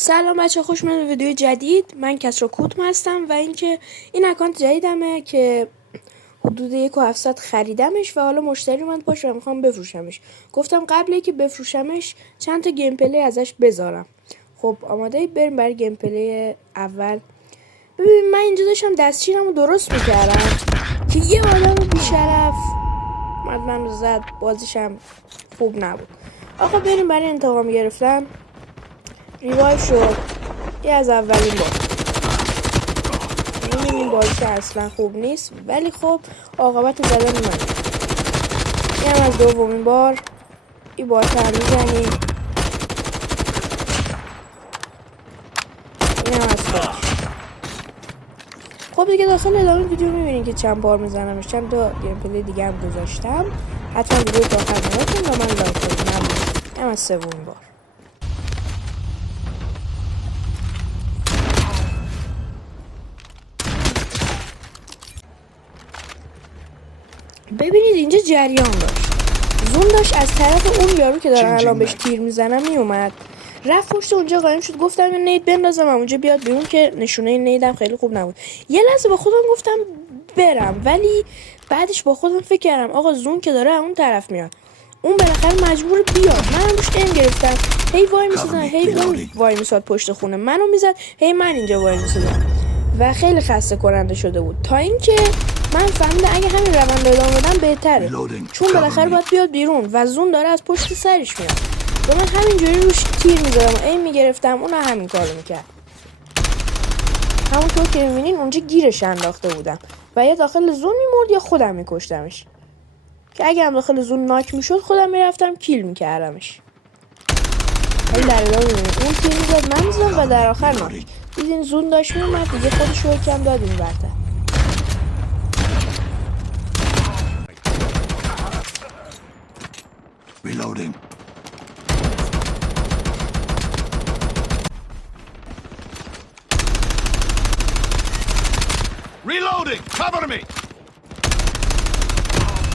سلام بچه، خوش اومدید به ویدیو جدید. من کسرا کوتم هستم و اینکه این اکانت جدیدمه که حدود 1,700 خریدمش و حالا مشتری اومد باشه و میخوام بفروشمش. گفتم قبل که بفروشمش چند تا گیم پلی ازش بذارم. خب آماده بریم برای گیم پلی اول. ببین من اینجا داشتم دستشیرمو درست میکردم که یه آدم بیشرف من زد. بازیشم خوب نبود. آقا بریم برای انتقام گرفتن. ریوایو شد. یه از اولین بار این بازی اصلا خوب نیست، ولی خب عاقبت زدن من. یه هم از دومین بار. این بار هم میزنیم. این هم از خودش. خب دیگه داخل ادامه ویدیو میبینین که چند بار میزنمش. چند تا گیم پلی دیگه هم گذاشتم. حتما ویدیو تا آخر نگاه کنید و من لایک کنید. این هم از سومین بار. ببینید اینجا جریان داشت. زوم داشت از طرف اون یارو که دارن الان بهش تیر میزنم میومد. رفت پشت اونجا قایم شد. گفتم یه نید بندازم اونجا بیاد بیرون که نشونه نیدم خیلی خوب نبود. یه لحظه با خودم گفتم برم، ولی بعدش با خودم فکر کردم آقا زوم که داره اون طرف میاد، اون بالاخره مجبور بیاد. منم روش ام گرفتم. هی وای میسادن، هی اون وای میساد پشت خونه منو میزد، هی من اینجا وای میسادم و خیلی خسته کننده شده بود. تا اینکه من فهمیدم اگه همین روند ادامه بدم بهتره، چون بالاخره باید بیاد بیرون و زون داره از پشت سرش میاد. و من همینجوری روش تیر میزدم و این میگرفتم، اون همین کارو میکرد. همونطور که میبینین اونجا گیرش انداخته بودم و یا داخل زون میمرد یا خودم میکشتمش، که اگه هم داخل زون ناک میشد خودم میرفتم کیل میکردمش. ولی در ادامه میبینین اون تیر میزد، من میزدم و در آخر ناک. دیدین زون داشت میومد دیگه، خودش رو کم داد این برتر. Reloading. Reloading! Cover me!